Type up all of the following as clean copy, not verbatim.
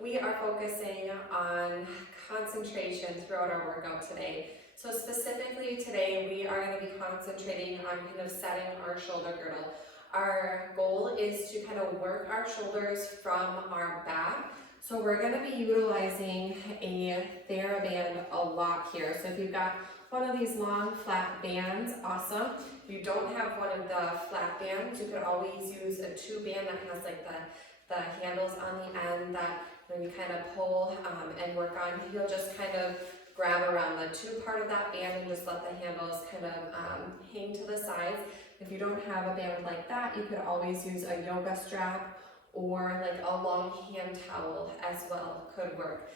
we are focusing on concentration throughout our workout today. So specifically today, we are going to be concentrating on kind of setting our shoulder girdle. Our goal is to kind of work our shoulders from our back. So we're going to be utilizing a TheraBand a lot here. So if you've got one of these long flat bands, awesome. If you don't have one of the flat bands, you could always use a tube band that has like the handles on the end that when you kind of pull and work on, you'll just kind of grab around the tube part of that band and just let the handles kind of hang to the sides. If you don't have a band like that, you could always use a yoga strap or like a long hand towel as well could work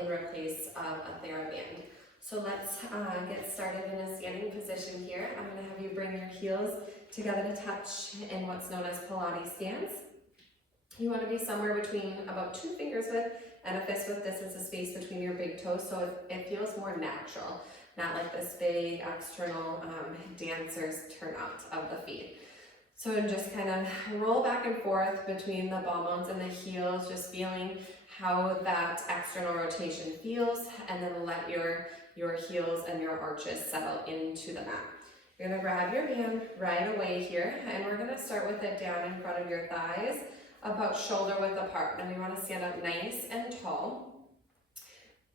in replace of a TheraBand. So let's get started in a standing position here. I'm going to have you bring your heels together to touch in what's known as Pilates stance. You want to be somewhere between about 2 fingers width and a fist width distance of space between your big toes, so it feels more natural, not like this big external dancer's turnout of the feet. So just kind of roll back and forth between the ball mounts and the heels, just feeling how that external rotation feels, and then let your heels and your arches settle into the mat. You're going to grab your band right away here, and we're going to start with it down in front of your thighs, about shoulder width apart. And we want to stand up nice and tall.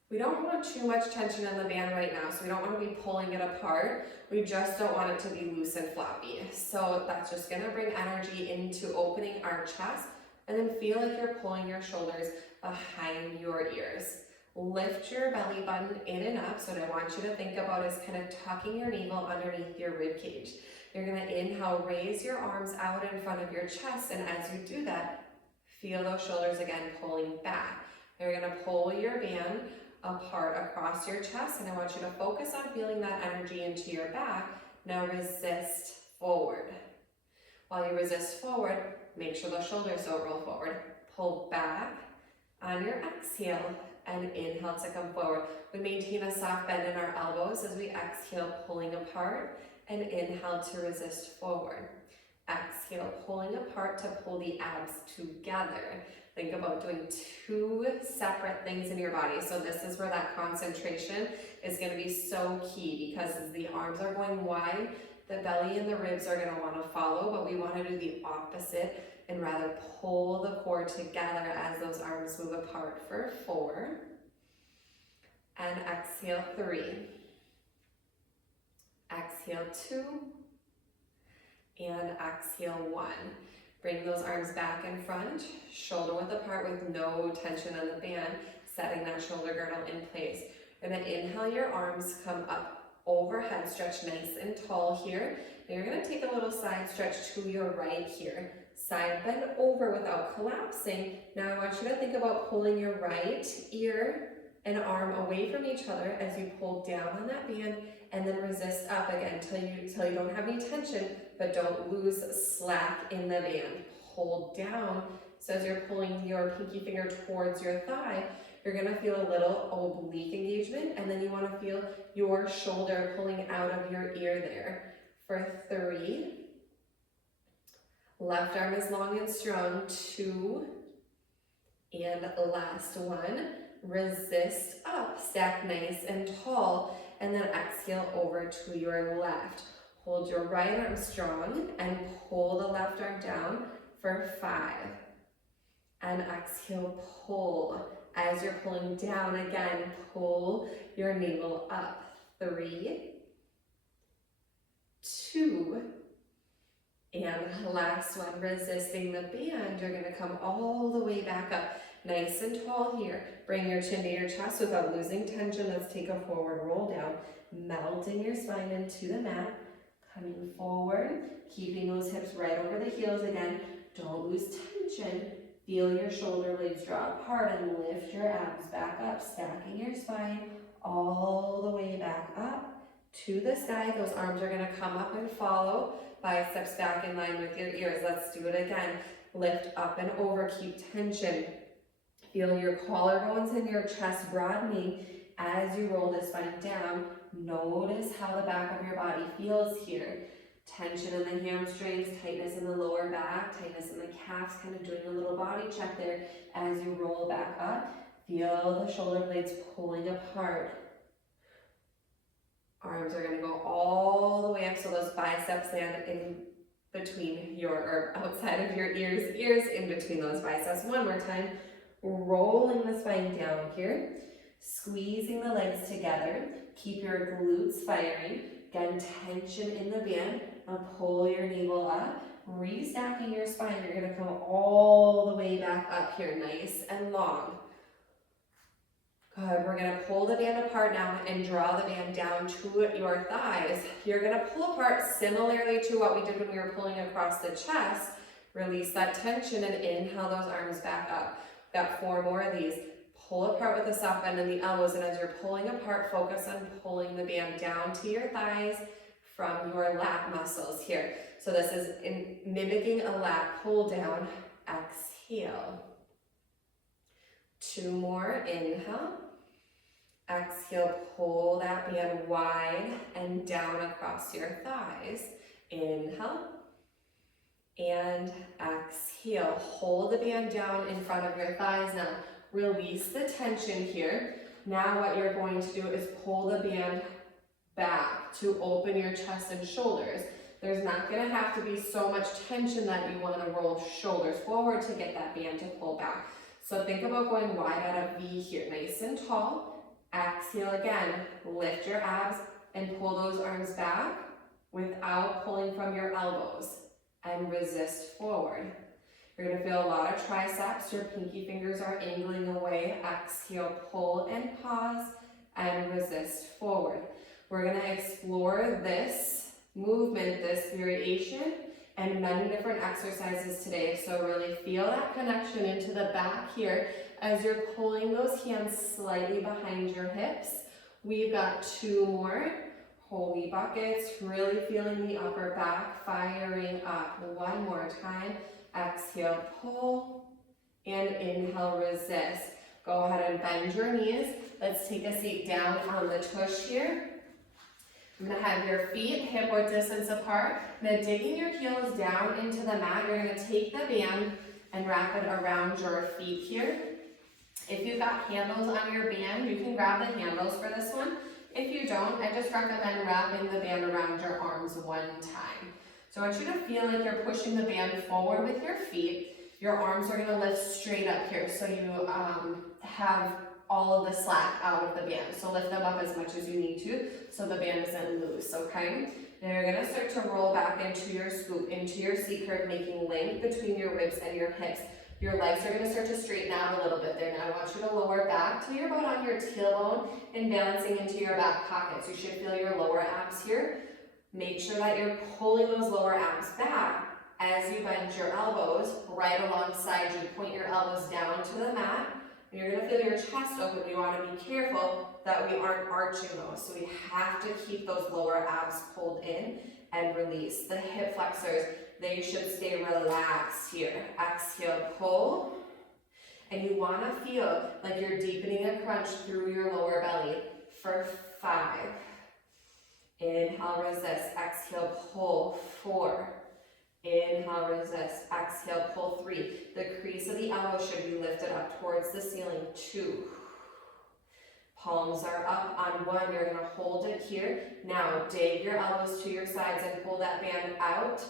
We don't want too much tension in the band right now, so we don't want to be pulling it apart. We just don't want it to be loose and floppy. So that's just going to bring energy into opening our chest, and then feel like you're pulling your shoulders behind your ears. Lift your belly button in and up. So what I want you to think about is kind of tucking your navel underneath your rib cage. You're going to inhale, raise your arms out in front of your chest, and as you do that, feel those shoulders again pulling back. You're going to pull your band apart across your chest, and I want you to focus on feeling that energy into your back. Now resist forward. While you resist forward, make sure the shoulders don't roll forward. Pull back on your exhale and inhale to come forward. We maintain a soft bend in our elbows as we exhale, pulling apart, and inhale to resist forward. Exhale, pulling apart to pull the abs together. Think about doing 2 separate things in your body. So this is where that concentration is going to be so key, because as the arms are going wide, the belly and the ribs are going to want to follow, but we want to do the opposite and rather pull the core together as those arms move apart for 4. And exhale 3. Exhale 2, and exhale 1. Bring those arms back in front, shoulder width apart with no tension on the band, setting that shoulder girdle in place. You're going to inhale your arms, come up overhead, stretch nice and tall here. Now you're going to take a little side stretch to your right here. Side bend over without collapsing. Now I want you to think about pulling your right ear and arm away from each other as you pull down on that band, and then resist up again till you don't have any tension, but don't lose slack in the band. Hold down. So as you're pulling your pinky finger towards your thigh, you're going to feel a little oblique engagement, and then you want to feel your shoulder pulling out of your ear there. For 3. Left arm is long and strong. 2. And last 1. Resist up, stack nice and tall, and then exhale over to your left. Hold your right arm strong and pull the left arm down for 5. And exhale, pull. As you're pulling down again, pull your navel up. 3, 2, and last one, resisting the band. You're going to come all the way back up. Nice and tall here. Bring your chin to your chest without losing tension. Let's take a forward roll down. Melting your spine into the mat. Coming forward. Keeping those hips right over the heels again. Don't lose tension. Feel your shoulder blades draw apart and lift your abs back up. Stacking your spine all the way back up to the sky. Those arms are going to come up and follow. Biceps back in line with your ears. Let's do it again. Lift up and over. Keep tension. Feel your collarbones and your chest broadening as you roll the spine down. Notice how the back of your body feels here. Tension in the hamstrings, tightness in the lower back, tightness in the calves, kind of doing a little body check there as you roll back up. Feel the shoulder blades pulling apart. Arms are gonna go all the way up so those biceps land in between or outside of your ears, ears in between those biceps. One more time, rolling the spine down here, squeezing the legs together, keep your glutes firing, again, tension in the band, and pull your navel up, restacking your spine. You're gonna come all the way back up here, nice and long. Good, we're gonna pull the band apart now and draw the band down to your thighs. You're gonna pull apart similarly to what we did when we were pulling across the chest. Release that tension and inhale those arms back up. Got 4 more of these. Pull apart with the soft bend in the elbows, and as you're pulling apart, focus on pulling the band down to your thighs from your lat muscles here. So this is mimicking a lat pull down. Exhale. 2 more, inhale. Exhale, pull that band wide and down across your thighs. Inhale. And exhale, hold the band down in front of your thighs now. Release the tension here. Now what you're going to do is pull the band back to open your chest and shoulders. There's not going to have to be so much tension that you want to roll shoulders forward to get that band to pull back. So think about going wide at a V here, nice and tall. Exhale again, lift your abs and pull those arms back without pulling from your elbows, and resist forward. You're gonna feel a lot of triceps, your pinky fingers are angling away. Exhale, pull and pause, and resist forward. We're gonna explore this movement, this variation, and many different exercises today. So really feel that connection into the back here as you're pulling those hands slightly behind your hips. We've got 2 more. Holy buckets, really feeling the upper back firing up. 1 more time. Exhale, pull, and inhale, resist. Go ahead and bend your knees. Let's take a seat down on the tush here. I'm gonna have your feet hip-width distance apart. Now digging your heels down into the mat, you're gonna take the band and wrap it around your feet here. If you've got handles on your band, you can grab the handles for this one. If you don't, I just recommend wrapping the band around your arms 1 time. So I want you to feel like you're pushing the band forward with your feet. Your arms are gonna lift straight up here, so you have all of the slack out of the band. So lift them up as much as you need to, so the band isn't loose, okay? Now you're gonna start to roll back into your scoop, into your C curve, making length between your ribs and your hips. Your legs are gonna start to straighten out a little bit there. Now I want you to lower back till you're about on your tailbone and balancing into your back pockets. You should feel your lower abs here. Make sure that you're pulling those lower abs back as you bend your elbows right alongside you. Point your elbows down to the mat, and you're gonna feel your chest open. We wanna be careful that we aren't arching those. So we have to keep those lower abs pulled in and release. The hip flexors, they should stay relaxed here. Exhale, pull. And you wanna feel like you're deepening a crunch through your lower belly for 5. Inhale, resist. Exhale, pull. 4. Inhale, resist. Exhale, pull. 3. The crease of the elbow should be lifted up towards the ceiling. 2. Palms are up on 1. You're gonna hold it here. Now, dig your elbows to your sides and pull that band out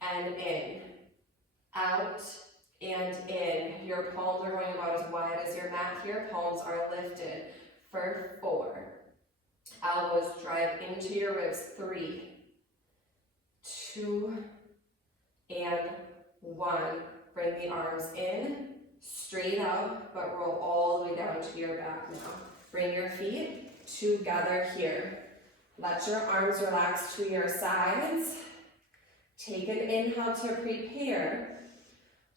and in. Out and in. Your palms are going about as wide as your mat here. Palms are lifted for 4. Elbows drive into your ribs. 3, 2, and 1. Bring the arms in, straight out, but roll all the way down to your back now. Bring your feet together here. Let your arms relax to your sides. Take an inhale to prepare.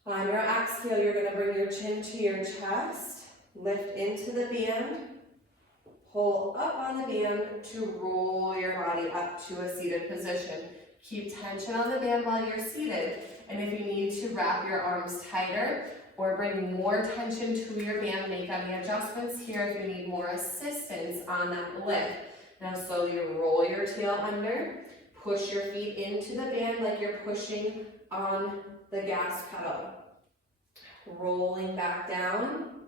On your exhale, you're going to bring your chin to your chest. Lift into the band. Pull up on the band to roll your body up to a seated position. Keep tension on the band while you're seated. And if you need to wrap your arms tighter or bring more tension to your band, make any adjustments here if you need more assistance on that lift. Now slowly roll your tail under. Push your feet into the band like you're pushing on the gas pedal. Rolling back down,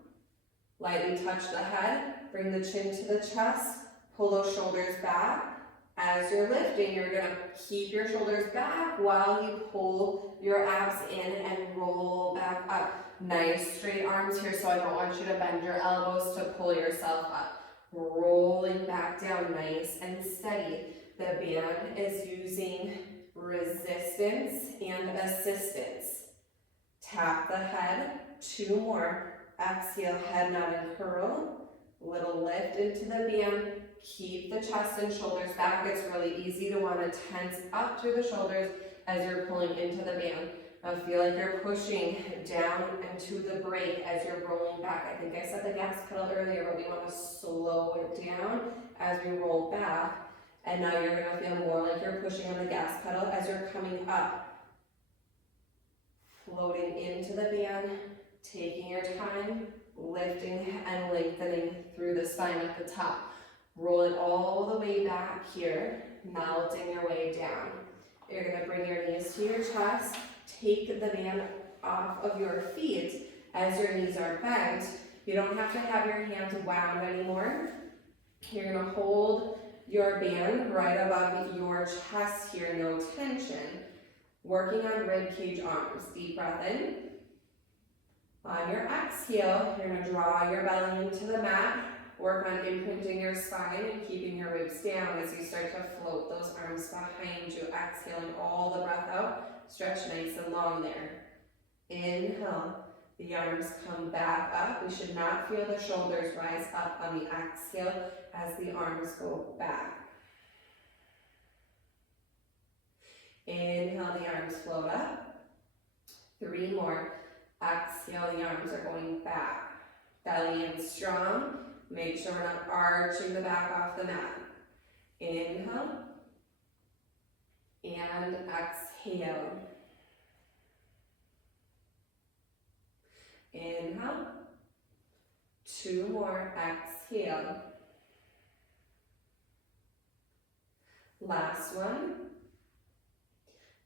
lightly touch the head, bring the chin to the chest, pull those shoulders back. As you're lifting, you're gonna keep your shoulders back while you pull your abs in and roll back up. Nice straight arms here, so I don't want you to bend your elbows to pull yourself up. Rolling back down, nice and steady. The band is using resistance and assistance. Tap the head, 2 more. Exhale, head nod and curl. Little lift into the band. Keep the chest and shoulders back. It's really easy to want to tense up through the shoulders as you're pulling into the band. Now feel like you're pushing down into the brake as you're rolling back. I think I said the gas pedal earlier, but we want to slow it down as we roll back. And now you're going to feel more like you're pushing on the gas pedal as you're coming up. Floating into the band, taking your time, lifting and lengthening through the spine at the top. Roll it all the way back here, melting your way down. You're going to bring your knees to your chest, take the band off of your feet as your knees are bent. You don't have to have your hands wound anymore. You're going to hold your band right above your chest here, no tension. Working on rib cage arms. Deep breath in. On your exhale, you're going to draw your belly into the mat. Work on imprinting your spine and keeping your ribs down as you start to float those arms behind you. Exhaling all the breath out. Stretch nice and long there. Inhale. The arms come back up. We should not feel the shoulders rise up on the exhale as the arms go back. Inhale, the arms float up. 3 more. Exhale, the arms are going back. Belly in strong. Make sure we're not arching the back off the mat. Inhale. And exhale. Inhale. 2 more. Exhale. Last one.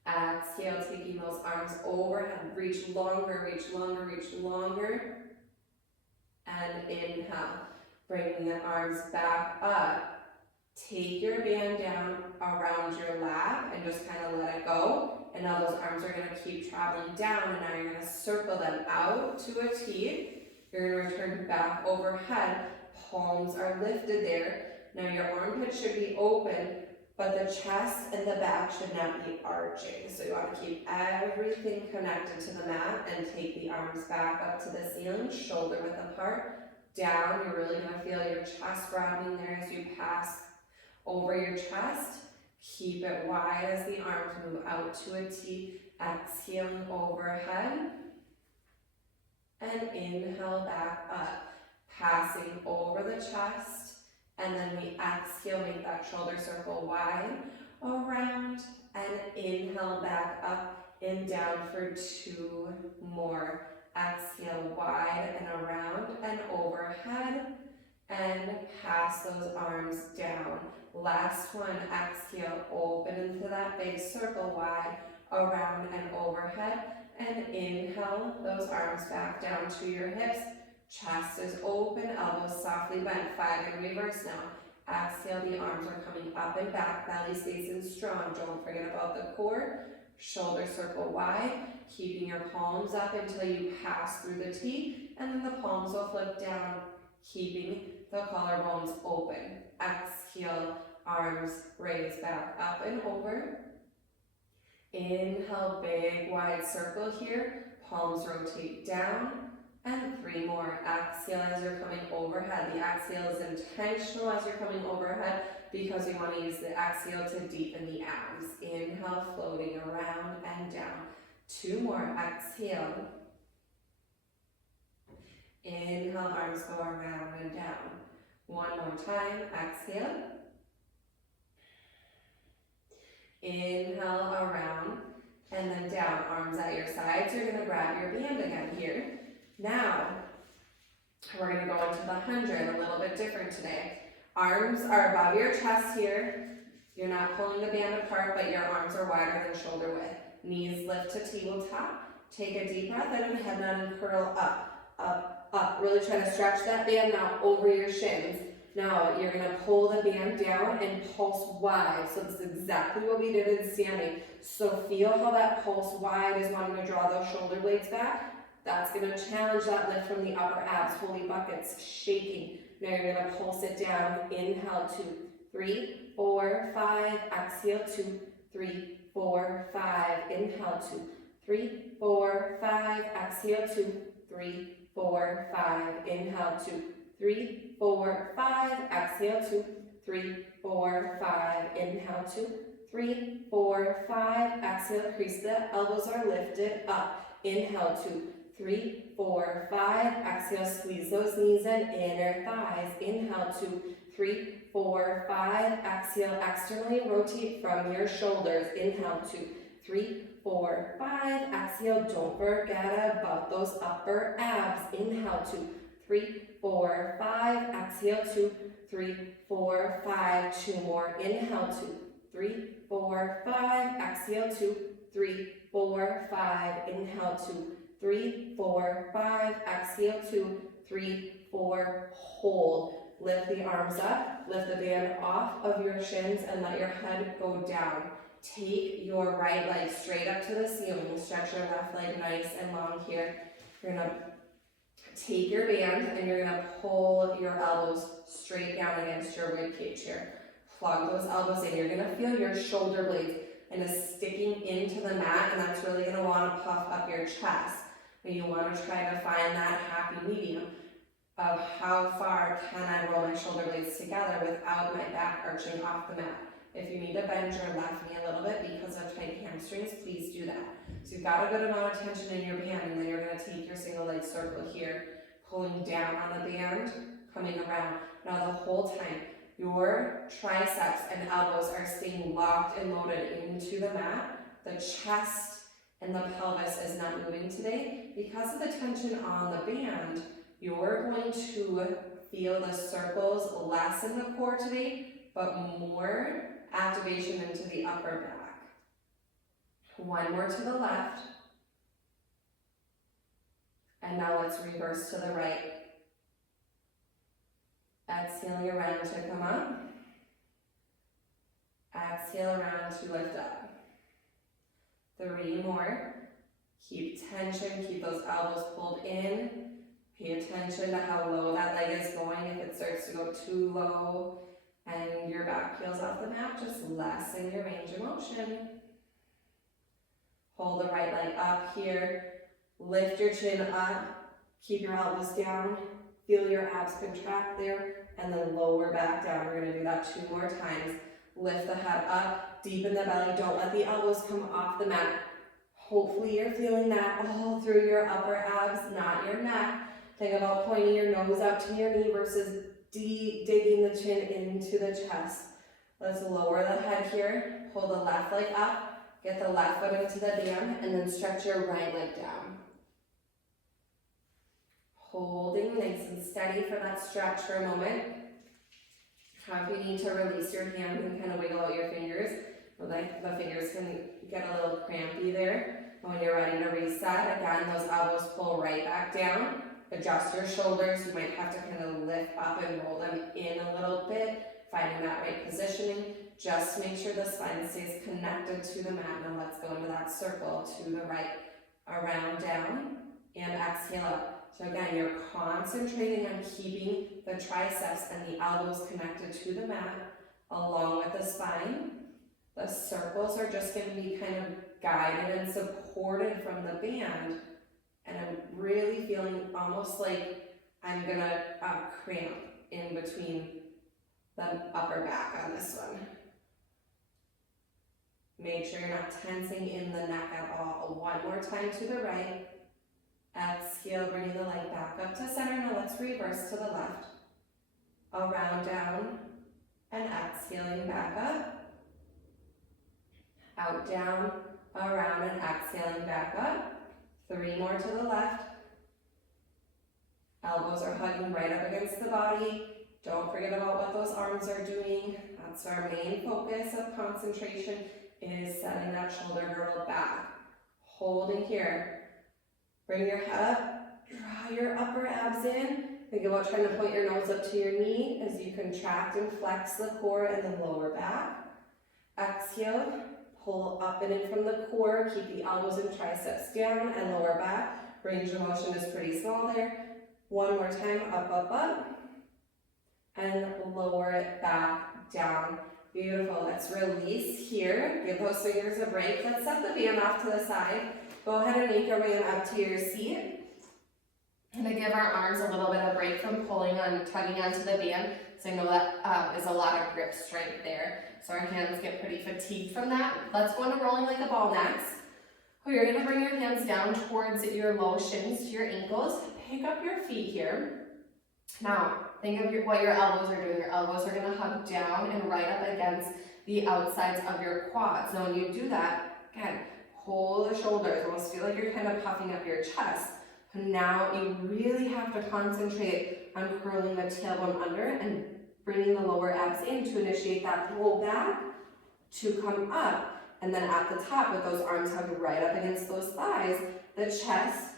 Exhale, taking those arms overhead. Reach longer, reach longer, reach longer. And inhale. Bringing the arms back up. Take your band down around your lap and just kind of let it go. And now those arms are going to keep traveling down, and now you're going to circle them out to a T. You're going to return back overhead. Palms are lifted there. Now your armpit should be open, but the chest and the back should not be arching. So you want to keep everything connected to the mat and take the arms back up to the ceiling, shoulder width apart. Down, you're really going to feel your chest broadening there as you pass over your chest. Keep it wide as the arms move out to a T. Exhaling overhead. And inhale back up. Passing over the chest. And then we exhale, make that shoulder circle wide. Around. And inhale back up and down for 2 more. Exhale wide and around and overhead. And pass those arms down. Last one, exhale, open into that big circle wide, around and overhead. And inhale, those arms back down to your hips. Chest is open, elbows softly bent. 5 in reverse now. Exhale, the arms are coming up and back. Belly stays in strong. Don't forget about the core. Shoulder circle wide. Keeping your palms up until you pass through the T. And then the palms will flip down. Keeping the collarbones open. Exhale, arms raise back up and over. Inhale, big wide circle here. Palms rotate down. And 3 more. Exhale as you're coming overhead. The exhale is intentional as you're coming overhead because we want to use the exhale to deepen the abs. Inhale, floating around and down. 2 more. Exhale. Inhale, arms go around and down. 1 more time. Exhale. Inhale, around and then down. Arms at your sides. You're going to grab your band again here. Now, we're going to go into the 100, a little bit different today. Arms are above your chest here. You're not pulling the band apart, but your arms are wider than shoulder width. Knees lift to tabletop. Take a deep breath in and head down and curl up, up, up. Really try to stretch that band now over your shins. Now you're gonna pull the band down and pulse wide. So this is exactly what we did in standing. So feel how that pulse wide is wanting to draw those shoulder blades back. That's gonna challenge that lift from the upper abs. Holy buckets, shaking. Now you're gonna pulse it down. Inhale, 2, 3, 4, 5. Exhale, 2, 3, 4, 5. Inhale, 2, 3, 4, 5. Exhale, 2, 3, 4, 5. Inhale, 2, 3, 4, 5. Exhale, 2, 3, 4, 5. Inhale, 2, 3, 4, 5. Exhale, crease the elbows are lifted up. Inhale, 2, 3, 4, 5. Exhale, squeeze those knees and inner thighs. Inhale, 2, 3, 4, 5. Exhale, externally rotate from your shoulders. Inhale, 2, 3, 4, 5. Exhale, don't forget about those upper abs. Inhale, 2, 3, 4, 5. Exhale, 2, 3, 4, 5. 2 more. Inhale, 2, 3, 4, 5. Exhale, 2, 3, 4, 5. Inhale, 2, 3, 4, 5. Exhale, 2, 3, 4. Hold. Lift the arms up. Lift the band off of your shins and let your head go down. Take your right leg straight up to the ceiling. Stretch your left leg nice and long here. You're gonna take your band and you're gonna pull your elbows straight down against your rib cage here. Plug those elbows in. You're gonna feel your shoulder blades and is sticking into the mat, and that's really gonna wanna puff up your chest. And you wanna try to find that happy medium of how far can I roll my shoulder blades together without my back arching off the mat. If you need to bend your left knee a little bit because of tight hamstrings, please do that. So you've got a good amount of tension in your band, and then you're gonna take your single leg circle here, pulling down on the band, coming around. Now the whole time, your triceps and elbows are staying locked and loaded into the mat. The chest and the pelvis is not moving today. Because of the tension on the band, you're going to feel the circles less in the core today, but more activation into the upper back. One more to the left. And now let's reverse to the right. Exhaling around to come up. Exhale around to lift up. 3 more. Keep tension, keep those elbows pulled in. Pay attention to how low that leg is going. If it starts to go too low and your back peels off the mat, just lessen your range of motion. Hold the right leg up here. Lift your chin up. Keep your elbows down. Feel your abs contract there. And then lower back down. We're going to do that 2 more times. Lift the head up. Deepen the belly. Don't let the elbows come off the mat. Hopefully you're feeling that all through your upper abs, not your neck. Think about pointing your nose up to your knee versus digging the chin into the chest. Let's lower the head here. Pull the left leg up. Get the left foot into the band, and then stretch your right leg down. Holding nice and steady for that stretch for a moment. If you need to release your hand and kind of wiggle out your fingers, the fingers can get a little crampy there. When you're ready to reset, again, those elbows pull right back down. Adjust your shoulders. You might have to kind of lift up and roll them in a little bit, finding that right positioning. Just make sure the spine stays connected to the mat. Now let's go into that circle to the right, around, down, and exhale up. So again, you're concentrating on keeping the triceps and the elbows connected to the mat along with the spine. The circles are just going to be kind of guided and supported from the band. And I'm really feeling almost like I'm going to cramp in between the upper back on this one. Make sure you're not tensing in the neck at all. 1 more time to the right. Exhale, bringing the leg back up to center. Now let's reverse to the left. Around, down, and exhaling back up. Out, down, around, and exhaling back up. 3 more to the left. Elbows are hugging right up against the body. Don't forget about what those arms are doing. That's our main focus of concentration, is setting that shoulder girdle back. Holding here. Bring your head up, draw your upper abs in. Think about trying to point your nose up to your knee as you contract and flex the core and the lower back. Exhale, pull up and in from the core. Keep the elbows and triceps down and lower back. Range of motion is pretty small there. One more time, up, up, up. And lower it back down. Beautiful. Let's release here. Give those fingers a break. Let's set the band off to the side. Go ahead and make your way up to your seat. And to give our arms a little bit of break from pulling on, tugging onto the band. So I know that is a lot of grip strength there. So our hands get pretty fatigued from that. Let's go into rolling like a ball next. Oh, you're gonna bring your hands down towards your low shins to your ankles. Pick up your feet here. Now, think of what your elbows are doing. Your elbows are gonna hug down and right up against the outsides of your quads. Now when you do that, again, pull the shoulders. Almost feel like you're kind of puffing up your chest. And now you really have to concentrate on curling the tailbone under and bringing the lower abs in to initiate that pull back to come up. And then at the top, with those arms hugged right up against those thighs, the chest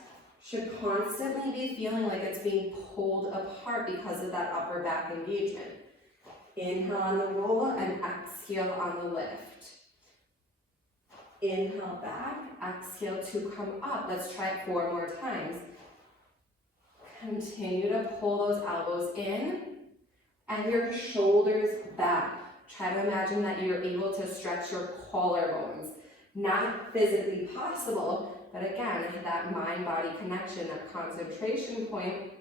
should constantly be feeling like it's being pulled apart because of that upper back engagement. Inhale on the roll and exhale on the lift. Inhale back, exhale to come up. Let's try it 4 more times. Continue to pull those elbows in and your shoulders back. Try to imagine that you're able to stretch your collarbones. Not physically possible, but again, that mind-body connection, that concentration point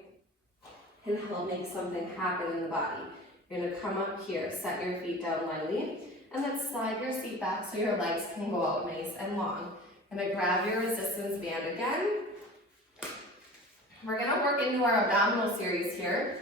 can help make something happen in the body. You're gonna come up here, set your feet down lightly, and then slide your seat back so your legs can go out nice and long. Gonna grab your resistance band again. We're gonna work into our abdominal series here.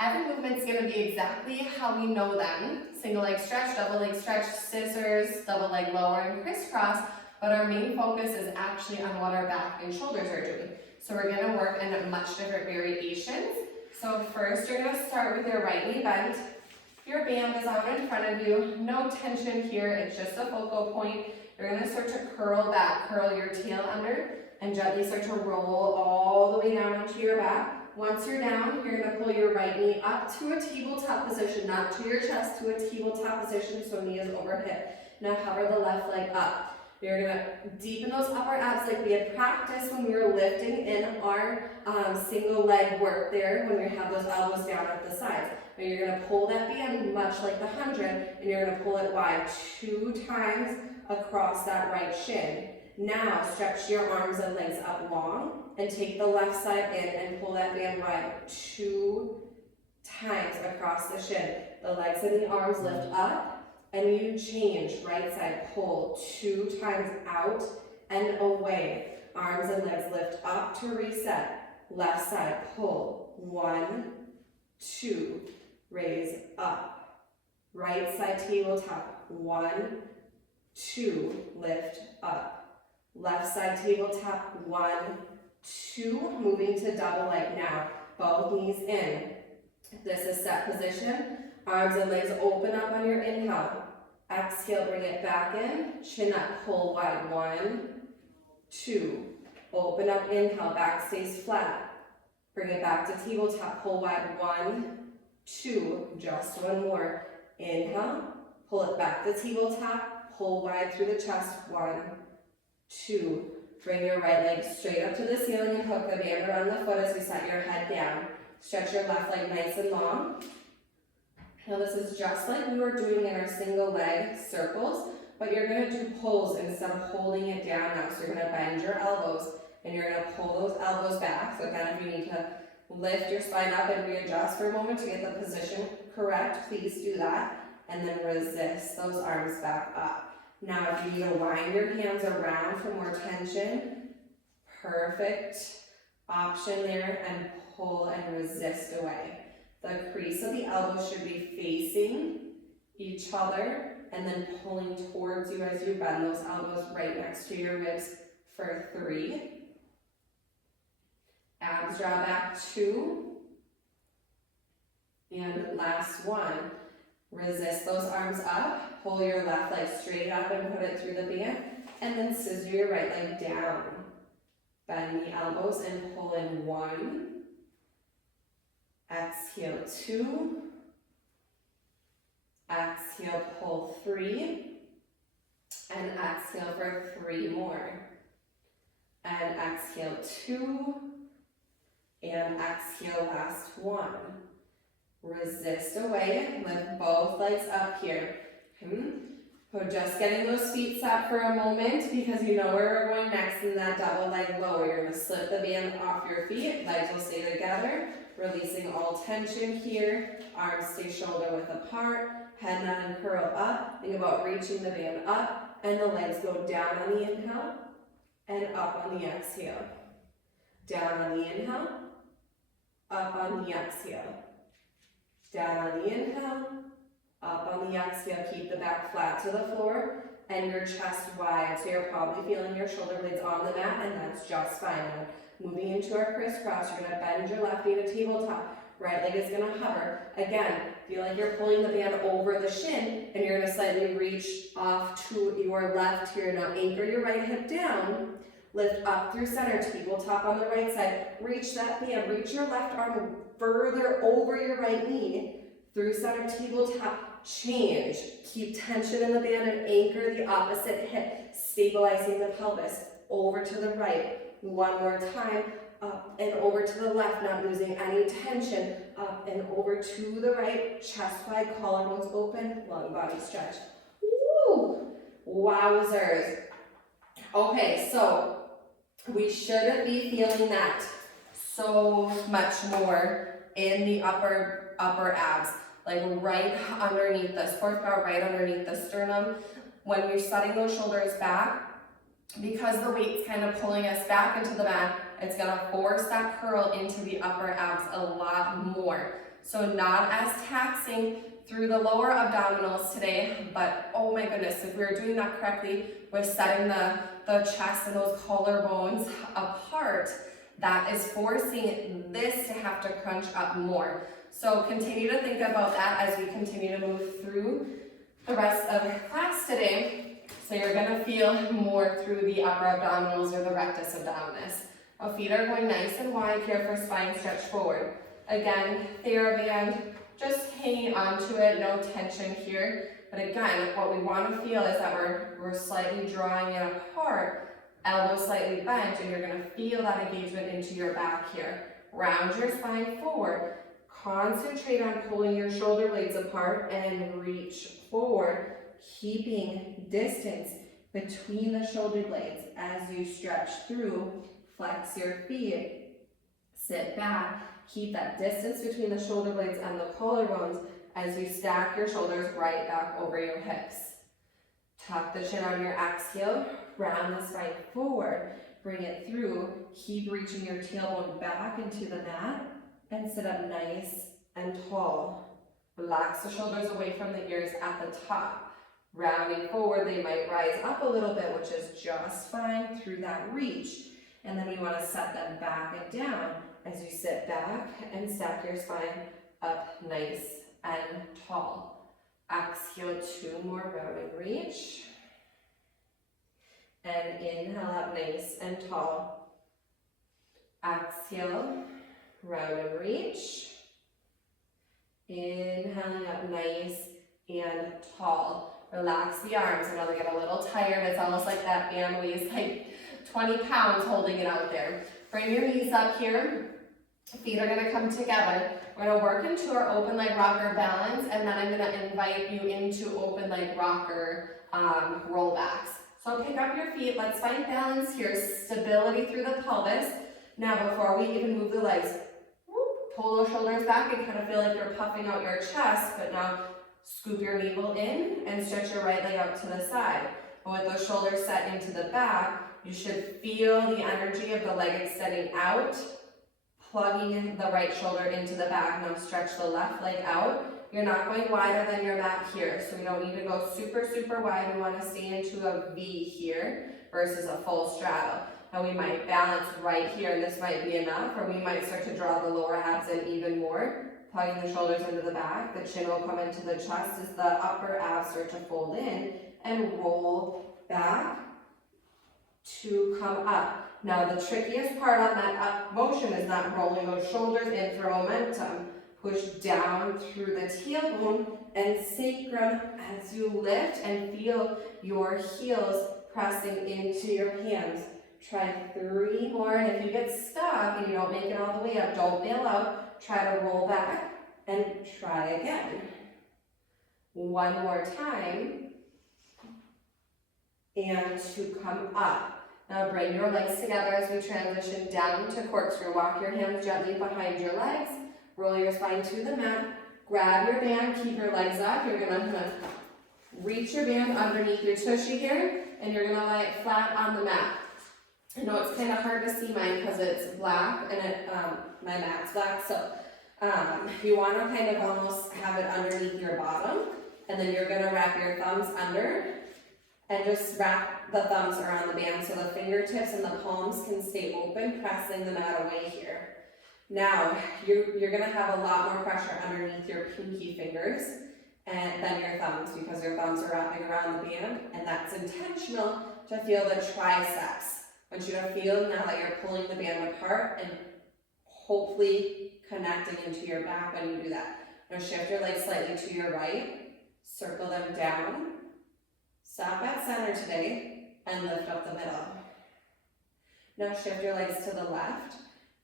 Every movement's gonna be exactly how we know them. Single leg stretch, double leg stretch, scissors, double leg lower, and crisscross. But our main focus is actually on what our back and shoulders are doing. So we're gonna work in much different variations. So first, you're gonna start with your right knee bent. Your band is out in front of you. No tension here, it's just a focal point. You're gonna start to curl back, curl your tail under, and gently start to roll all the way down onto your back. Once you're down, you're gonna pull your right knee up to a tabletop position, not to your chest, to a tabletop position, so knee is over hip. Now hover the left leg up. You're gonna deepen those upper abs like we had practiced when we were lifting in our single leg work there, when we have those elbows down at the sides. Now you're gonna pull that band much like the 100, and you're gonna pull it wide 2 times across that right shin. Now stretch your arms and legs up long and take the left side in and pull that band wide 2 times across the shin. The legs and the arms lift up and you change. Right side pull 2 times out and away. Arms and legs lift up to reset. Left side pull 1, 2, raise up. Right side tabletop 1, 2, lift up. Left side tabletop 1, 2, moving to double leg now. Both knees in. This is set position. Arms and legs open up on your inhale. Exhale, bring it back in. Chin up, pull wide. 1, 2. Open up, inhale, back stays flat. Bring it back to tabletop, pull wide. 1, 2. Just one more. Inhale, pull it back to tabletop, pull wide through the chest. 1, 2. Bring your right leg straight up to the ceiling and hook the band around the foot as we set your head down. Stretch your left leg nice and long. Now this is just like we were doing in our single leg circles, but you're going to do pulls instead of holding it down now. So you're going to bend your elbows and you're going to pull those elbows back. So again, if you need to lift your spine up and readjust for a moment to get the position correct, please do that. And then resist those arms back up. Now if you need to wind your hands around for more tension, perfect option there, and pull and resist away. The crease of the elbows should be facing each other and then pulling towards you as you bend those elbows right next to your ribs for 3. Abs draw back 2. And last one. Resist those arms up, pull your left leg straight up and put it through the band, and then scissor your right leg down. Bend the elbows and pull in 1. Exhale 2. Exhale, pull 3. And exhale for 3 more. And exhale 2. And exhale, last 1. Resist away, lift both legs up here. So just getting those feet set for a moment because you know where we're going next in that double leg lower. You're going to slip the band off your feet, legs will stay together, releasing all tension here. Arms stay shoulder width apart, head nod and curl up. Think about reaching the band up, and the legs go down on the inhale and up on the exhale. Down on the inhale, up on the exhale. Down on the inhale, up on the exhale. Keep the back flat to the floor and your chest wide. So you're probably feeling your shoulder blades on the mat, and that's just fine. Now, moving into our crisscross, you're going to bend your left knee to tabletop. Right leg is going to hover. Again, feel like you're pulling the band over the shin, and you're going to slightly reach off to your left here. Now anchor your right hip down. Lift up through center, tabletop on the right side. Reach that band, reach your left arm further over your right knee. Through center, tabletop, change. Keep tension in the band and anchor the opposite hip, stabilizing the pelvis. Over to the right. One more time, up and over to the left, not losing any tension. Up and over to the right, chest wide, collarbones open, lung body stretch. Woo! Wowzers. Okay, so we should be feeling that so much more in the upper abs, like right underneath this fourth bar, right underneath the sternum. When you're setting those shoulders back, because the weight's kind of pulling us back into the mat, it's gonna force that curl into the upper abs a lot more. So not as taxing through the lower abdominals today, but oh my goodness, if we're doing that correctly with setting the chest and those collarbones apart, that is forcing this to have to crunch up more. So continue to think about that as we continue to move through the rest of class today. So you're gonna feel more through the upper abdominals or the rectus abdominis. Our feet are going nice and wide here for spine stretch forward. Again, TheraBand, just hanging onto it, no tension here. But again, what we want to feel is that we're slightly drawing it apart, elbows slightly bent, and you're going to feel that engagement into your back here. Round your spine forward. Concentrate on pulling your shoulder blades apart and reach forward, keeping distance between the shoulder blades as you stretch through. Flex your feet, sit back, keep that distance between the shoulder blades and the collarbones as you stack your shoulders right back over your hips. Tuck the chin on your exhale, round the spine forward, bring it through, keep reaching your tailbone back into the mat, and sit up nice and tall. Relax the shoulders away from the ears at the top. Rounding forward, they might rise up a little bit, which is just fine through that reach. And then we want to set them back and down as you sit back and stack your spine up nice and tall. Exhale, 2 more, round and reach. And inhale up nice and tall. Exhale, round and reach. Inhaling up nice and tall. Relax the arms. I know they get a little tired. It's almost like that band weighs like 20 pounds holding it out there. Bring your knees up here. Feet are going to come together. We're going to work into our open leg rocker balance, and then I'm going to invite you into open leg rocker rollbacks. So pick up your feet. Let's find balance here. Stability through the pelvis. Now before we even move the legs, pull those shoulders back and kind of feel like you're puffing out your chest, but now scoop your navel in and stretch your right leg out to the side. And with those shoulders set into the back, you should feel the energy of the leg extending out, plugging the right shoulder into the back. Now stretch the left leg out. You're not going wider than your mat here, so we don't need to go super, super wide. We want to stay into a V here versus a full straddle. And we might balance right here, and this might be enough, or we might start to draw the lower abs in even more, plugging the shoulders into the back. The chin will come into the chest as the upper abs start to fold in and roll back to come up. Now the trickiest part on that up motion is not rolling those shoulders in for momentum. Push down through the tailbone and sacrum as you lift, and feel your heels pressing into your hands. Try 3 more, and if you get stuck and you don't make it all the way up, don't bail out. Try to roll back and try again. 1 more time. And to come up. Now bring your legs together as we transition down to corkscrew. Walk your hands gently behind your legs. Roll your spine to the mat. Grab your band, keep your legs up. You're gonna reach your band underneath your tushy here, and you're gonna lay it flat on the mat. I know it's kind of hard to see mine because it's black and my mat's black, so you want to kind of almost have it underneath your bottom, and then you're gonna wrap your thumbs under and just wrap the thumbs around the band so the fingertips and the palms can stay open, pressing the mat away here. Now, you're gonna have a lot more pressure underneath your pinky fingers than your thumbs, because your thumbs are wrapping around the band, and that's intentional to feel the triceps. I want you to feel now that you're pulling the band apart and hopefully connecting into your back when you do that. Now shift your legs slightly to your right, circle them down, stop at center today, and lift up the middle. Now shift your legs to the left,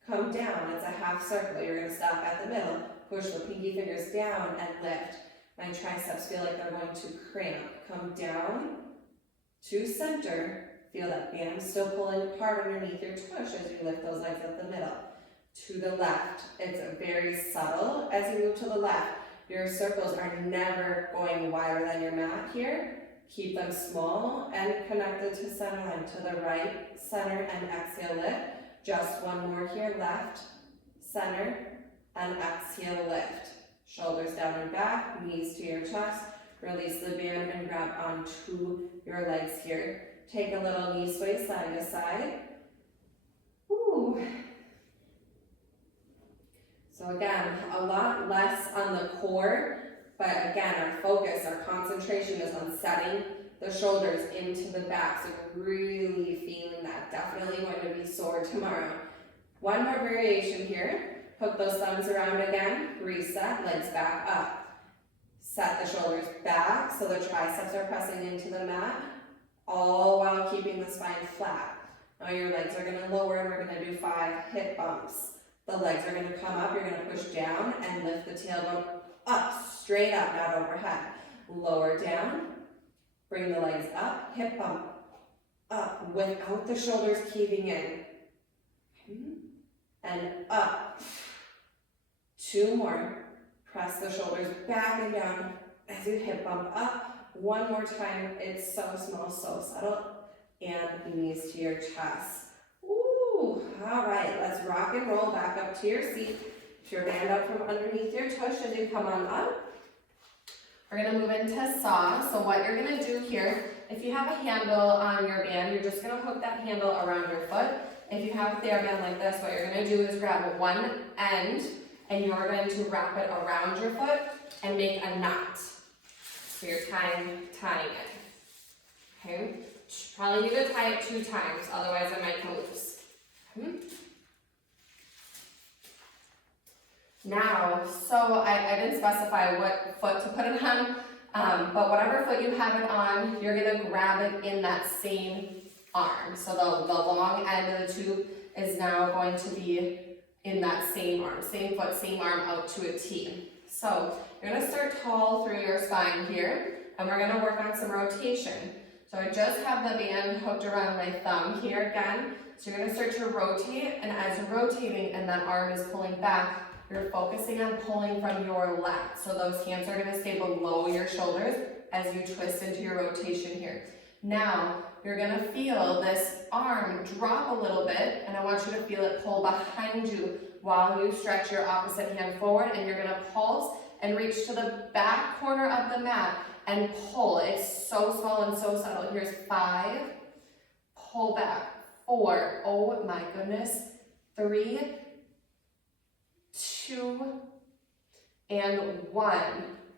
come down, it's a half circle. You're going to stop at the middle, push the pinky fingers down and lift. My triceps feel like they're going to cramp. Come down to center, feel that band still pulling apart underneath your tush as you lift those legs up the middle. To the left, it's very subtle as you move to the left. Your circles are never going wider than your mat here. Keep them small and connected to center line. To the right, center, and exhale, lift. Just 1 more here, left, center, and exhale, lift. Shoulders down and back, knees to your chest. Release the band and grab onto your legs here. Take a little knee sway side to side. Woo. So again, a lot less on the core, but again, our focus, our concentration is on setting the shoulders into the back. So really feeling that. Definitely going to be sore tomorrow. 1 more variation here. Hook those thumbs around again. Reset, legs back up. Set the shoulders back so the triceps are pressing into the mat, all while keeping the spine flat. Now your legs are going to lower, and we're going to do 5 hip bumps. The legs are going to come up, you're going to push down and lift the tailbone up, straight up, not overhead. Lower down, bring the legs up, hip bump, up, without the shoulders caving in. And up. 2 more. Press the shoulders back and down as you hip bump up. 1 more time, it's so small, so subtle. And knees to your chest. Ooh, all right, let's rock and roll back up to your seat. Lift your band up from underneath your tush as you come on up. We're gonna move into saw. So what you're gonna do here, if you have a handle on your band, you're just gonna hook that handle around your foot. If you have a TheraBand like this, what you're gonna do is grab one end and you're going to wrap it around your foot and make a knot. So you're tying it. Okay? Probably need to tie it 2 times, otherwise it might come loose. Now, so I didn't specify what foot to put it on, but whatever foot you have it on, you're gonna grab it in that same arm. So the long end of the tube is now going to be in that same arm, same foot, same arm out to a T. So you're gonna start tall through your spine here, and we're gonna work on some rotation. So I just have the band hooked around my thumb here again. So you're gonna start to rotate, and as you're rotating and that arm is pulling back, you're focusing on pulling from your left. So those hands are gonna stay below your shoulders as you twist into your rotation here. Now, you're gonna feel this arm drop a little bit, and I want you to feel it pull behind you while you stretch your opposite hand forward, and you're gonna pulse and reach to the back corner of the mat and pull. It's so small and so subtle. Here's 5, pull back, 4, oh my goodness, 3, 2, and 1.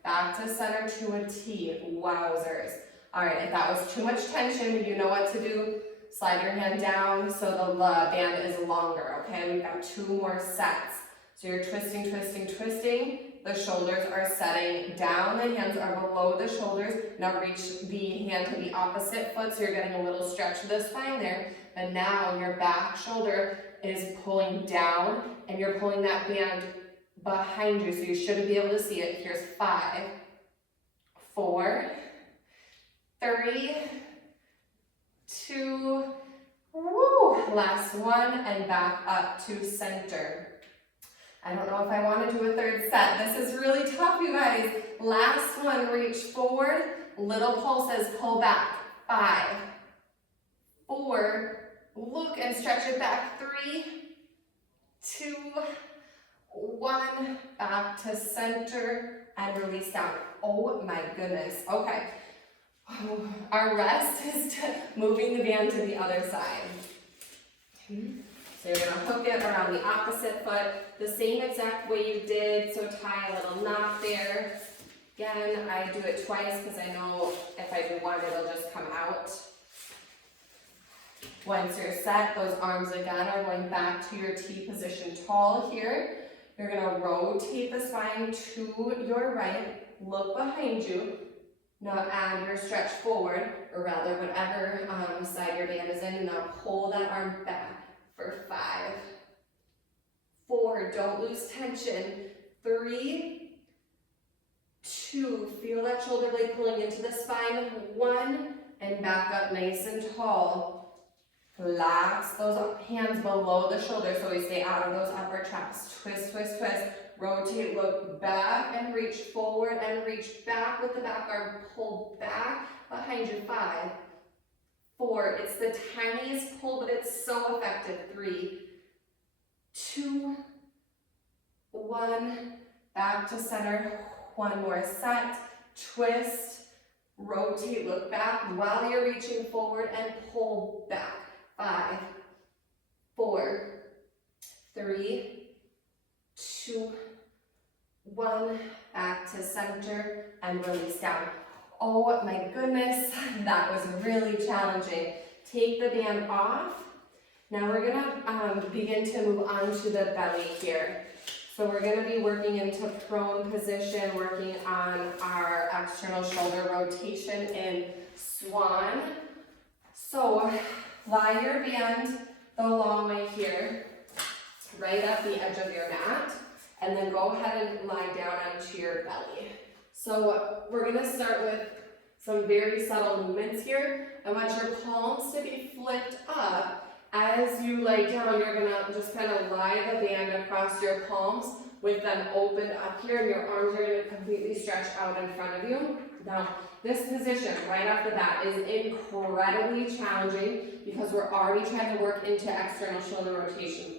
Back to center to a T. Wowzers. All right, if that was too much tension, you know what to do. Slide your hand down so the band is longer, okay? We've got 2 more sets. So you're twisting, twisting, twisting. The shoulders are setting down. The hands are below the shoulders. Now reach the hand to the opposite foot, so you're getting a little stretch of the spine there. But now your back shoulder is pulling down, and you're pulling that band behind you, so you shouldn't be able to see it. Here's 5, 4, 3, 2, woo, last one, and back up to center. I don't know if I want to do a third set. This is really tough, you guys. Last one, reach forward, little pulses, pull back. 5, 4, look and stretch it back. 3, 2, 1, back to center, and release down. Oh my goodness. Okay. Our rest is moving the band to the other side. So you're going to hook it around the opposite foot, the same exact way you did, so tie a little knot there. Again, I do it twice because I know if I do one, it'll just come out. Once you're set, those arms again are going back to your T position tall here. You're going to rotate the spine to your right, look behind you. Now add your stretch forward, or rather whatever side your band is in, and now pull that arm back for 5, 4, don't lose tension, 3, 2, feel that shoulder blade pulling into the spine, 1, and back up nice and tall. Relax those hands below the shoulder so we stay out of those upper traps. Twist, twist, twist. Rotate, look back and reach forward and reach back with the back arm. Pull back behind you. 5, 4. It's the tiniest pull, but it's so effective. 3, 2, 1. Back to center. 1 more set. Twist, rotate, look back while you're reaching forward and pull back. 5, 4, 3, 2, 1, back to center and release down. Oh my goodness, that was really challenging. Take the band off. Now we're gonna begin to move on to the belly here. So we're gonna be working into prone position, working on our external shoulder rotation in swan. So lie your band the long way here, right at the edge of your mat, and then go ahead and lie down onto your belly. So we're going to start with some very subtle movements here. I want your palms to be flipped up. As you lay down, you're going to just kind of lie the band across your palms with them opened up here, and your arms are going to completely stretch out in front of you. Now, this position right off the bat is incredibly challenging because we're already trying to work into external shoulder rotation.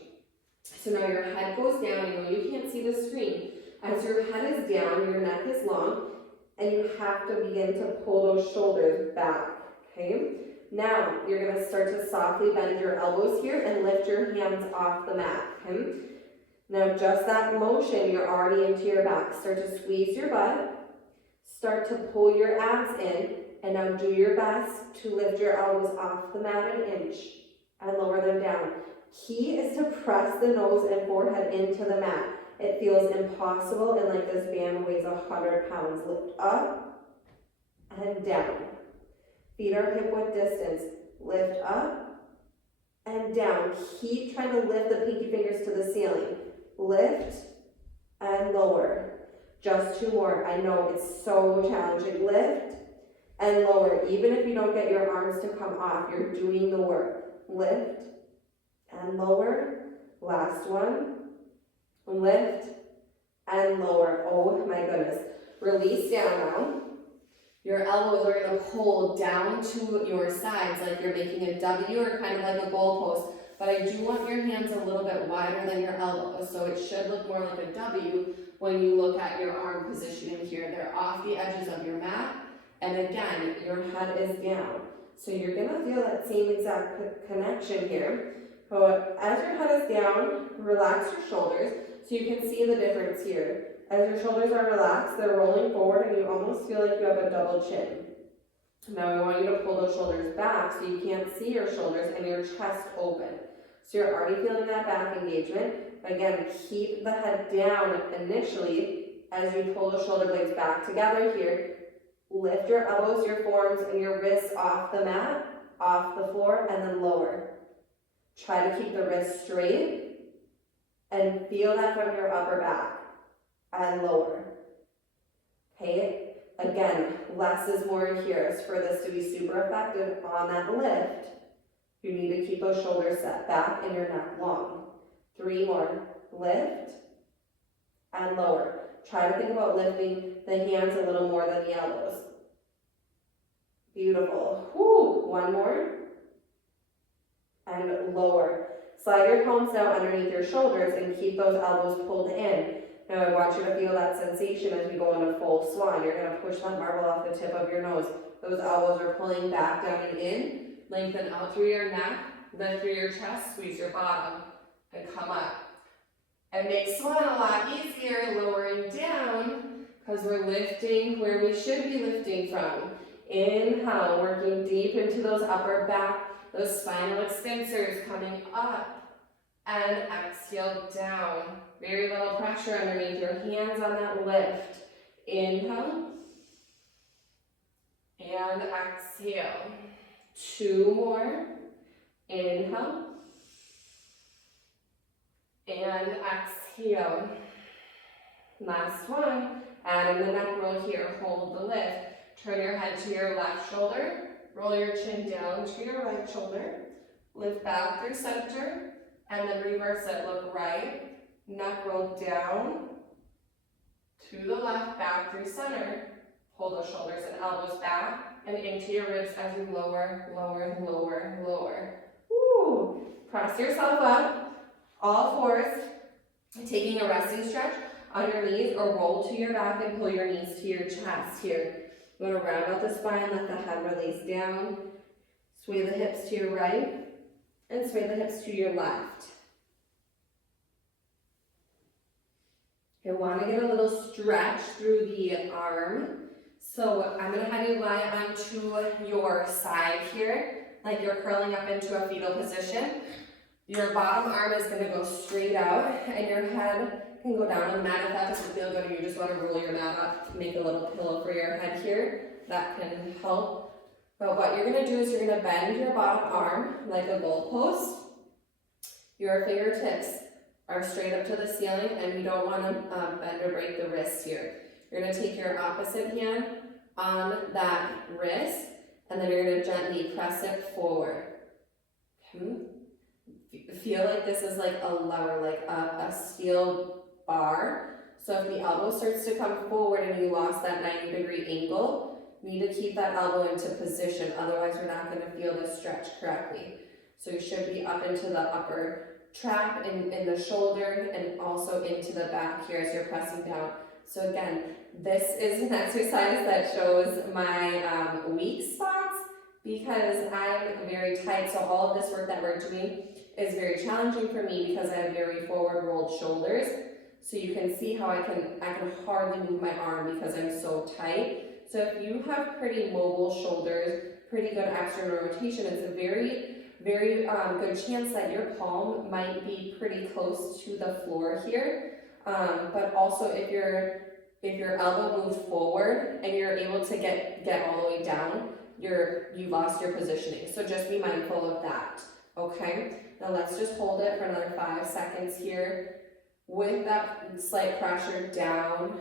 So now your head goes down. I know you can't see the screen. As your head is down, your neck is long, and you have to begin to pull those shoulders back, okay? Now, you're going to start to softly bend your elbows here and lift your hands off the mat, okay? Now, just that motion, you're already into your back. Start to squeeze your butt. Start to pull your abs in, and now do your best to lift your elbows off the mat an inch and lower them down. Key is to press the nose and forehead into the mat. It feels impossible, and like this band weighs 100 pounds. Lift up and down. Feet are hip width distance. Lift up and down. Keep trying to lift the pinky fingers to the ceiling. Lift and lower. Just 2 more. I know it's so challenging. Lift and lower. Even if you don't get your arms to come off, you're doing the work. Lift and lower. Last one. Lift and lower. Oh my goodness. Release down now. Your elbows are going to pull down to your sides like you're making a W or kind of like a goalpost. But I do want your hands a little bit wider than your elbows, so it should look more like a W when you look at your arm position in here. They're off the edges of your mat, and again, your head is down. So you're gonna feel that same exact connection here. So as your head is down, relax your shoulders so you can see the difference here. As your shoulders are relaxed, they're rolling forward and you almost feel like you have a double chin. Now I want you to pull those shoulders back so you can't see your shoulders and your chest open. So you're already feeling that back engagement. Again, keep the head down initially as you pull the shoulder blades back together here. Lift your elbows, your forearms, and your wrists off the mat, off the floor, and then lower. Try to keep the wrists straight and feel that from your upper back and lower. Okay, again, less is more here. For this to be super effective on that lift, you need to keep those shoulders set back and your neck long. 3 more. Lift and lower. Try to think about lifting the hands a little more than the elbows. Beautiful. Whoo. 1 more. And lower. Slide your palms down underneath your shoulders and keep those elbows pulled in. Now I want you to feel that sensation as we go into full swan. You're going to push that marble off the tip of your nose. Those elbows are pulling back down and in. Lengthen out through your neck. Lift through your chest. Squeeze your bottom. And come up. And make swan a lot easier, lowering down, because we're lifting where we should be lifting from. Inhale, working deep into those upper back, those spinal extensors coming up, and exhale down. Very little pressure underneath your hands on that lift. Inhale, and exhale. 2 more. Inhale. And exhale. Last one. Add in the neck roll here. Hold the lift. Turn your head to your left shoulder. Roll your chin down to your right shoulder. Lift back through center. And then reverse it. Look right. Neck roll down to the left, back through center. Pull those shoulders and elbows back and into your ribs as you lower, lower, lower, lower. Woo! Press yourself up. All fours, taking a resting stretch on your knees or roll to your back and pull your knees to your chest here. You want to round out the spine, let the head release down. Sway the hips to your right and sway the hips to your left. You want to get a little stretch through the arm. So I'm going to have you lie onto your side here, like you're curling up into a fetal position. Your bottom arm is going to go straight out and your head can go down on the mat. If that doesn't feel good and you just want to roll your mat up, make a little pillow for your head here, that can help. But what you're going to do is you're going to bend your bottom arm like a goalpost. Your fingertips are straight up to the ceiling and you don't want to bend or break the wrist here. You're going to take your opposite hand on that wrist and then you're going to gently press it forward. Okay. Feel like this is like a lever, like a steel bar. So if the elbow starts to come forward and you lost that 90-degree angle, you need to keep that elbow into position. Otherwise, you're not going to feel the stretch correctly. So you should be up into the upper trap in the shoulder and also into the back here as you're pressing down. So again, this is an exercise that shows my weak spots because I'm very tight. So all of this work that we're doing is very challenging for me because I have very forward rolled shoulders. So you can see how I can hardly move my arm because I'm so tight. So if you have pretty mobile shoulders, pretty good external rotation, it's a very good chance that your palm might be pretty close to the floor here. But also if your elbow moves forward and you're able to get all the way down, you lost your positioning. So just be mindful of that. Okay. Now let's just hold it for another 5 seconds here with that slight pressure down.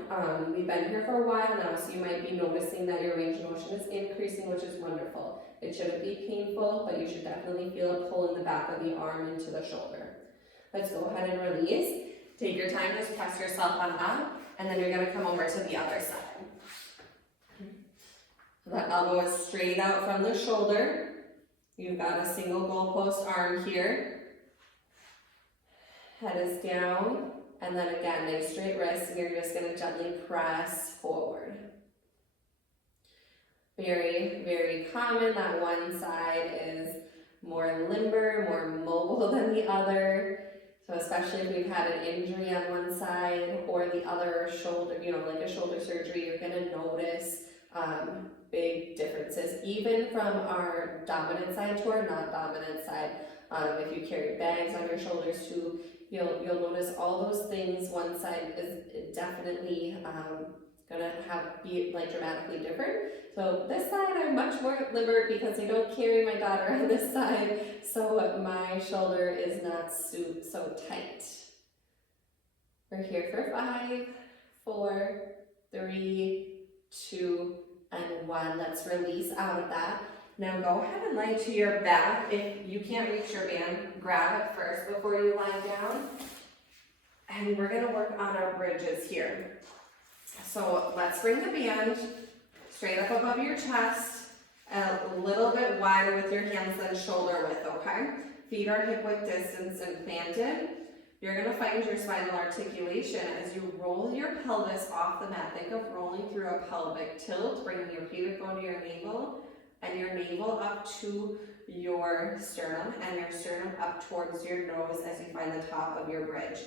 We've been here for a while now, so you might be noticing that your range of motion is increasing, which is wonderful. It shouldn't be painful, but you should definitely feel a pull in the back of the arm into the shoulder. Let's go ahead and release. Take your time, just press yourself on up, and then you're going to come over to the other side. That elbow is straight out from the shoulder. You've got a single goalpost arm here. Head is down, and then again, nice straight wrist, and you're just going to gently press forward. Very, very common that one side is more limber, more mobile than the other. So especially if we've had an injury on one side or the other shoulder, like a shoulder surgery, you're gonna notice big differences, even from our dominant side to our not dominant side. If you carry bags on your shoulders too, you'll notice all those things. One side is definitely gonna be like dramatically different. So this side I'm much more limber because I don't carry my daughter on this side, so my shoulder is not so tight. We're here for 5, 4, 3, 2, and 1. Let's release out of that. Now go ahead and lie to your back. If you can't reach your band, grab it first before you lie down. And we're gonna work on our bridges here. So let's bring the band straight up above your chest, a little bit wider with your hands than shoulder width, okay? Feet are hip width distance and planted. You're gonna find your spinal articulation as you roll your pelvis off the mat. Think of rolling through a pelvic tilt, bringing your pubic bone to your navel, and your navel up to your sternum, and your sternum up towards your nose as you find the top of your bridge.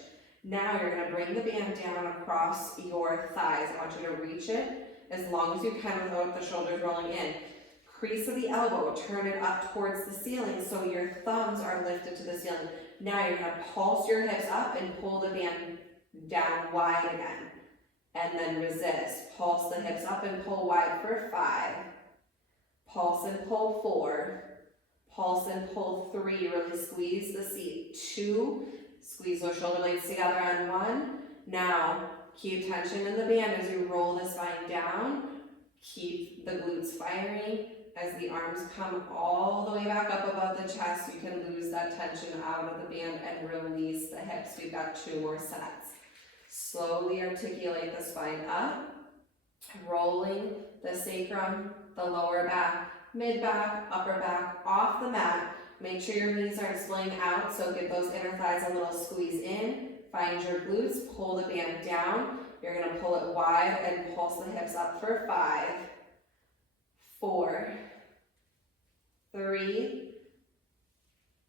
Now you're gonna bring the band down across your thighs. I want you to reach it as long as you can without the shoulders rolling in. Crease of the elbow, turn it up towards the ceiling so your thumbs are lifted to the ceiling. Now you're gonna pulse your hips up and pull the band down wide again. And then resist. Pulse the hips up and pull wide for 5. Pulse and pull 4. Pulse and pull 3. Really squeeze the seat. 2. Squeeze those shoulder blades together on 1. Now, keep tension in the band as you roll the spine down. Keep the glutes firing. As the arms come all the way back up above the chest, you can lose that tension out of the band and release the hips. We've got 2 more sets. Slowly articulate the spine up, rolling the sacrum, the lower back, mid-back, upper back, off the mat. Make sure your knees aren't splaying out, so give those inner thighs a little squeeze in. Find your glutes, pull the band down. You're gonna pull it wide and pulse the hips up for 5, 4, 3,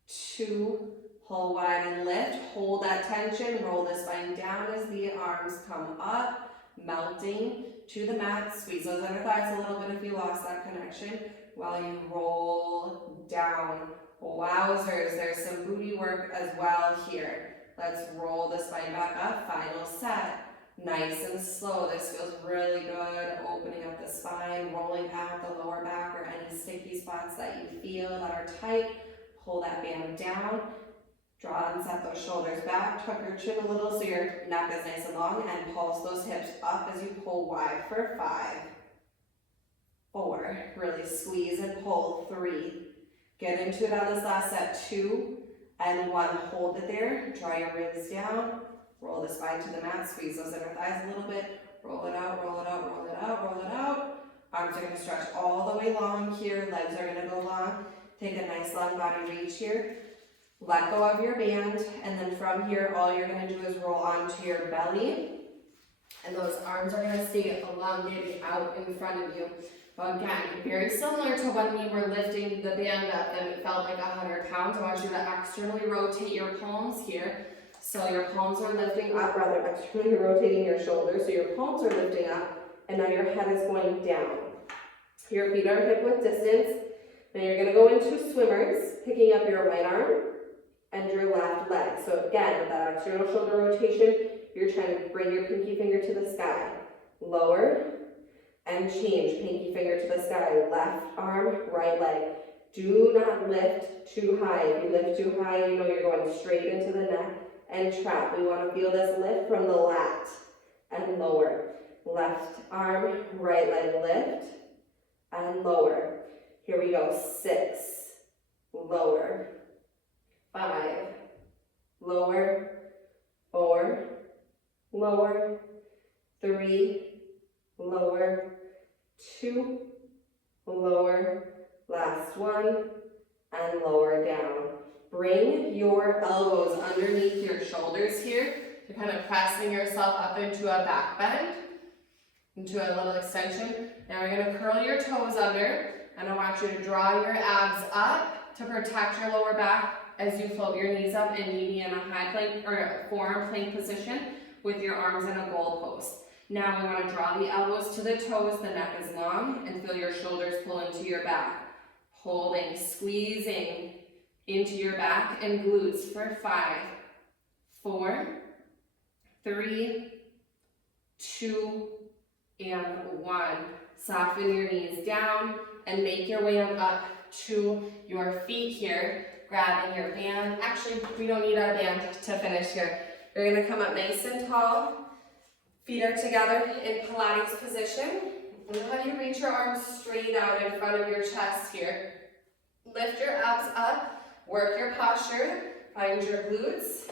2, pull wide and lift. Hold that tension, roll the spine down as the arms come up, melting to the mat. Squeeze those inner thighs a little bit if you lost that connection while you roll down. Wowzers, there's some booty work as well here. Let's roll the spine back up, final set. Nice and slow, this feels really good. Opening up the spine, rolling out the lower back or any sticky spots that you feel that are tight. Pull that band down. Draw and set those shoulders back. Tuck your chin a little so your neck is nice and long, and pulse those hips up as you pull wide for 5, 4, really squeeze and pull 3. Get into it on this last set, 2 and 1. Hold it there, draw your ribs down, roll the spine to the mat, squeeze those inner thighs a little bit, roll it out, roll it out, roll it out, roll it out. Arms are gonna stretch all the way long here, legs are gonna go long. Take a nice long body reach here. Let go of your band, and then from here, all you're gonna do is roll onto your belly, and those arms are gonna stay elongated out in front of you. Again, very similar to when we were lifting the band up and it felt like 100 pounds. I want you to externally rotate your palms here. So your palms are lifting up, rather externally rotating your shoulders. So your palms are lifting up, and now your head is going down. Your feet are hip width distance. Now you're gonna go into swimmers, picking up your right arm and your left leg. So again, with that external shoulder rotation, you're trying to bring your pinky finger to the sky. Lower and change, pinky finger to the sky. Left arm, right leg. Do not lift too high. If you lift too high, you know you're going straight into the neck and trap. We want to feel this lift from the lat and lower. Left arm, right leg lift and lower. Here we go, 6, lower, 5, lower, 4, lower, 3, lower, 2, lower, last one, and lower down. Bring your elbows underneath your shoulders here. You're kind of pressing yourself up into a back bend. into a little extension. Now we're gonna curl your toes under, and I want you to draw your abs up to protect your lower back as you float your knees up and maybe in a high plank or a forearm plank position with your arms in a goal pose. Now we want to draw the elbows to the toes, the neck is long, and feel your shoulders pull into your back. Holding, squeezing into your back and glutes for 5, 4, 3, 2, and 1. Soften your knees down and make your way up to your feet here, grabbing your band. Actually, we don't need our band to finish here. You're gonna come up nice and tall. Feet are together in Pilates position. And we'll have you reach your arms straight out in front of your chest here. Lift your abs up, work your posture, find your glutes.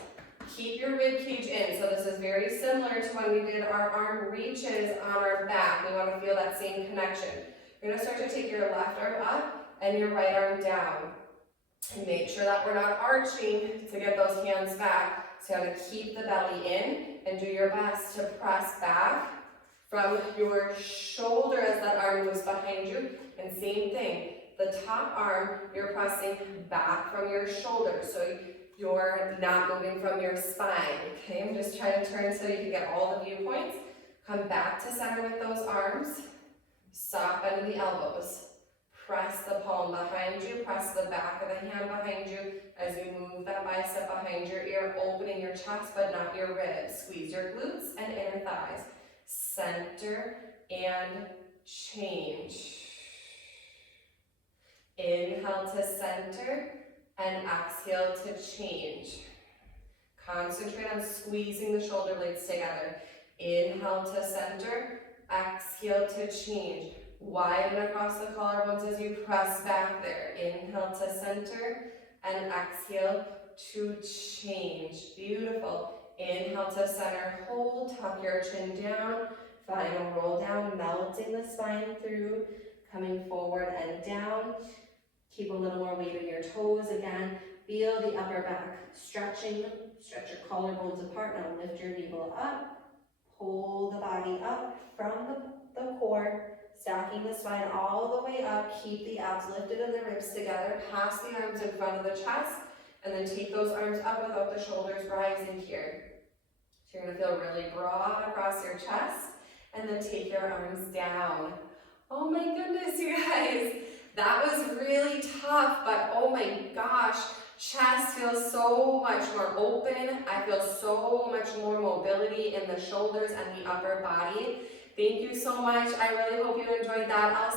Keep your rib cage in. So this is very similar to when we did our arm reaches on our back. We want to feel that same connection. You're going to start to take your left arm up and your right arm down. And make sure that we're not arching to get those hands back. So you have to keep the belly in and do your best to press back from your shoulder as that arm moves behind you. And same thing, the top arm, you're pressing back from your shoulder. So you're not moving from your spine. Okay, I'm just trying to turn so you can get all the viewpoints. Come back to center with those arms. Soft bend of the elbows. Press the palm behind you, press the back of the hand behind you as you move that bicep behind your ear, opening your chest but not your ribs. Squeeze your glutes and inner thighs. Center and change. Inhale to center and exhale to change. Concentrate on squeezing the shoulder blades together. Inhale to center, exhale to change. Widen across the collarbones as you press back there. Inhale to center and exhale to change. Beautiful. Inhale to center, hold, tuck your chin down. Final roll down, melting the spine through, coming forward and down. Keep a little more weight on your toes again. Feel the upper back stretching. Stretch your collarbones apart. Now lift your navel up. Pull the body up from the core. Stacking the spine all the way up. Keep the abs lifted and the ribs together. Pass the arms in front of the chest. And then take those arms up without the shoulders rising here. So you're going to feel really broad across your chest. And then take your arms down. Oh my goodness, you guys. That was really tough, but oh my gosh. Chest feels so much more open. I feel so much more mobility in the shoulders and the upper body. Thank you so much. I really hope you enjoyed that.